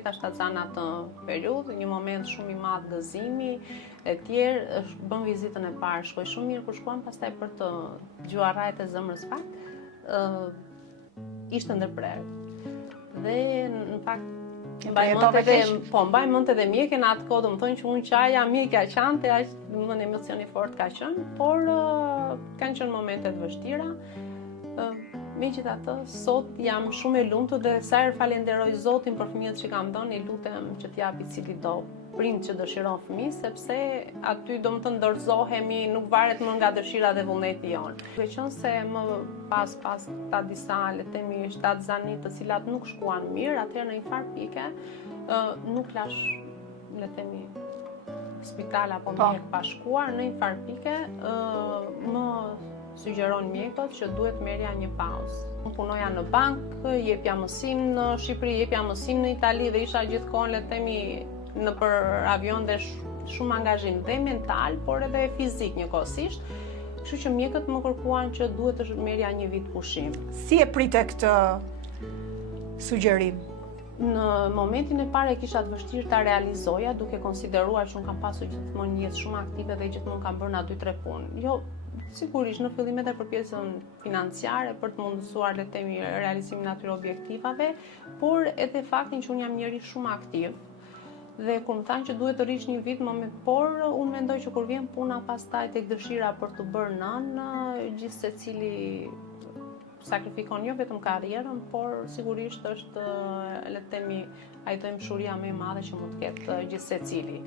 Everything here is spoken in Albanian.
veta shtatzan atë periudhë, një moment shumë i madh gëzimi e tjerë, bën vizitën e parë, shkoj shumë mirë kur shkuam, pastaj për të dëgjuar rrajt e zemrës fakt, ishte ndërprerë. Dhe në fakt mbaj mend edhe mjekën atë kohë, domethënë që unë qaja mjekja qante, aq domethënë emocioni fort ka qenë, por kanë qenë momente të vështira. Megjithatë, sot jam shumë e lumtur dhe sa herë falenderoj Zotin për fëmijët që kam dhënë, i lutem që t'japi cili do prind që dëshiron fëmijë, sepse aty domethënë dorëzohemi, nuk varet më nga dëshira dhe vullneti jonë. Duke qenë se më pas ta disa le të themi shtatzanit të cilat nuk shkuan mirë, atëherë në një farë pike nuk lash le të themi spital apo mjek pa shkuar, në një farë pike më sugjeron mjekët që duhet merrja një pauzë. Unë punoja në bankë, jepja mësim në Shqipëri, jepja mësim në Itali dhe isha gjithkohon le të themi në për avion dhe shumë angazhim dhe mental, por edhe fizik njëkohësisht. Kështu që mjekët më kërkuan që duhet të merrja një vit pushim. Si e prite këtë sugjerim? Në momentin e parë e kisha të vështirë ta realizoja, duke konsideruar që unë kam pasur gjithmonë një jetë shumë aktive dhe gjithmonë kam bërë na 2-3 punë. Jo, sigurisht në fillim edhe për pjesën financiare, për të mundësuar le të themi realizimin e atyre objektivave, por edhe faktin që unë jam njeri shumë aktiv. Dhe kur më thanë që duhet të rish një vit, por unë mendoj që kur vjen puna pastaj tek dëshira për të bërë nënë, gjithë secili sakrifikon jo vetëm karrierën, por sigurisht është le të themi ai do mshuria më e madhe që mund të ketë gjithë secili.